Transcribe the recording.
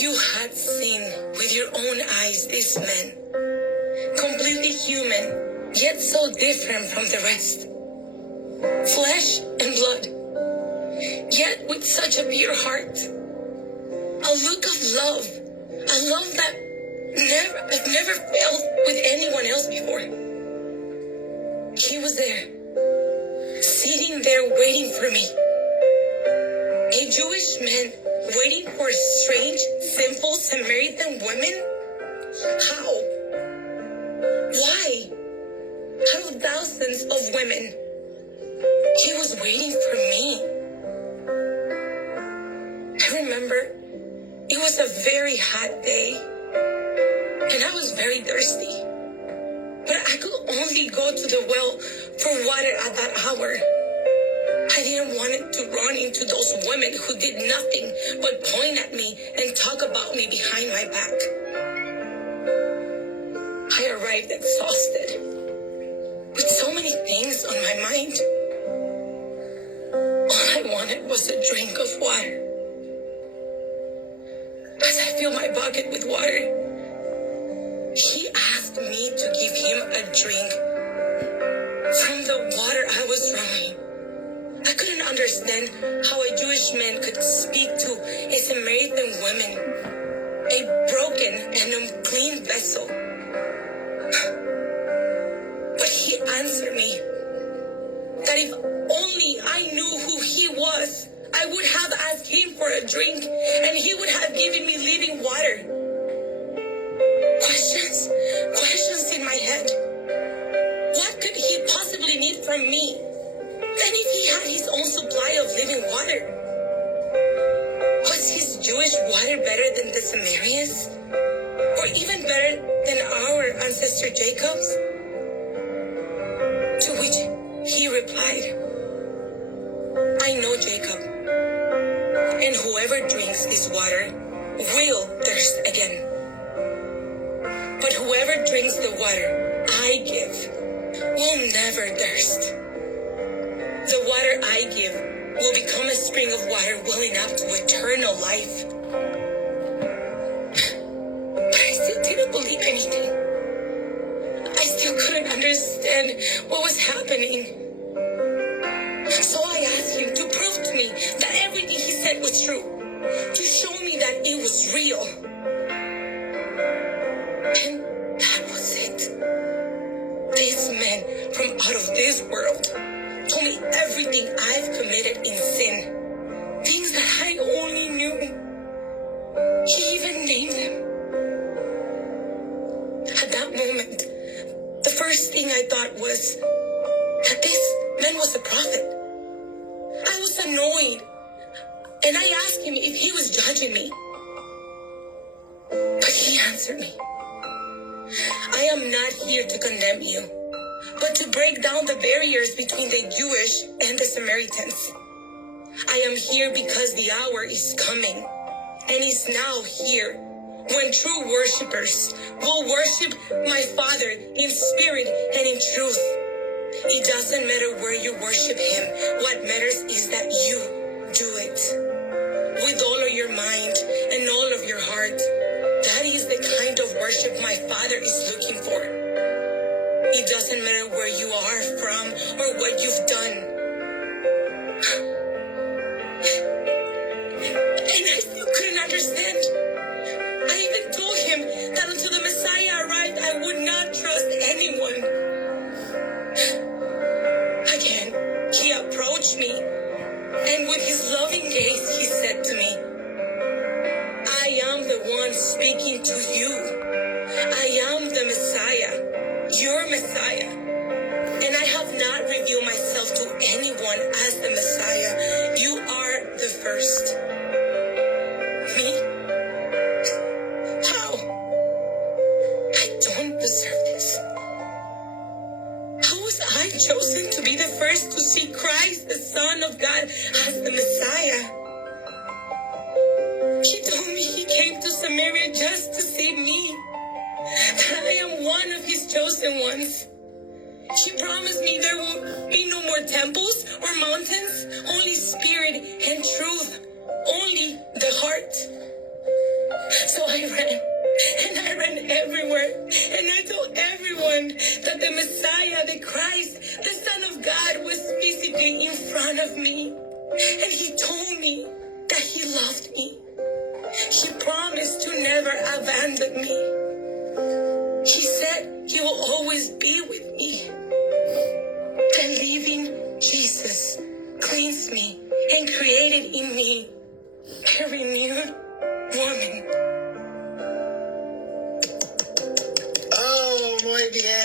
you had seen with your own eyes this man, completely human, yet so different from the rest. Flesh and blood, yet with such a pure heart. A look of love, a love that I've never felt with anyone else before. He was there, sitting there waiting for me. A Jewish man waiting for strange, simple Samaritan women? How? Why? Out of thousands of women, he was waiting for me. I remember it was a very hot day, and I was very thirsty. But I could only go to the well for water at that hour. I didn't want to run into those women who did nothing but point at me and talk about me behind my back. I arrived exhausted, with so many things on my mind. All I wanted was a drink of water. As I filled my bucket with water, he asked me to give him a drink from the water I was drawing. I couldn't understand how a Jewish man could speak to a Samaritan woman, a broken and unclean vessel. But he answered me that if only I knew who he was, I would have asked him for a drink, and he would have given me living water. Questions in my head. What could he possibly need from me? And if he had his own supply of living water? Was his Jewish water better than the Samaritans? Or even better than our ancestor Jacob's? To which he replied, I know Jacob, and whoever drinks this water will thirst again. But whoever drinks the water I give will never thirst. The water I give will become a spring of water welling up to eternal life. But I still didn't believe anything. I still couldn't understand what was happening. So I asked him to prove to me that everything he said was true, to show me that it was real. And that was it. This man from out of this world told me everything I've committed in sin, things that I only knew. He even named them. At that moment, the first thing I thought was that this man was a prophet. I was annoyed, and I asked him if he was judging me. But he answered me, I am not here to condemn you, but to break down the barriers between the Jewish and the Samaritans. I am here because the hour is coming, and is now here, when true worshipers will worship my Father in spirit and in truth. It doesn't matter where you worship him. What matters is that you do it with all of your mind and all of your heart. That is the kind of worship my Father is looking for. It doesn't matter where you are from or what you've done. And I still couldn't understand. I even told him that until the Messiah arrived, I would not trust anyone. Again, he approached me, and with his loving gaze, he said to me, I am the one speaking to you. I am the Messiah, your Messiah. And I have not revealed myself to anyone as the Messiah. You are the first. Me? How? I don't deserve this. How was I chosen to be the first to see Christ, the Son of God, as the Messiah? He told me he came to Samaria just to save me. That I am one of his chosen ones. He promised me there will be no more temples or mountains, only spirit and truth, only the heart. So I ran everywhere, and I told everyone that the Messiah, the Christ, the Son of God was physically in front of me. And he told me that he loved me. He promised to never abandon me. He said he will always be with me. The living Jesus cleansed me and created in me a renewed woman.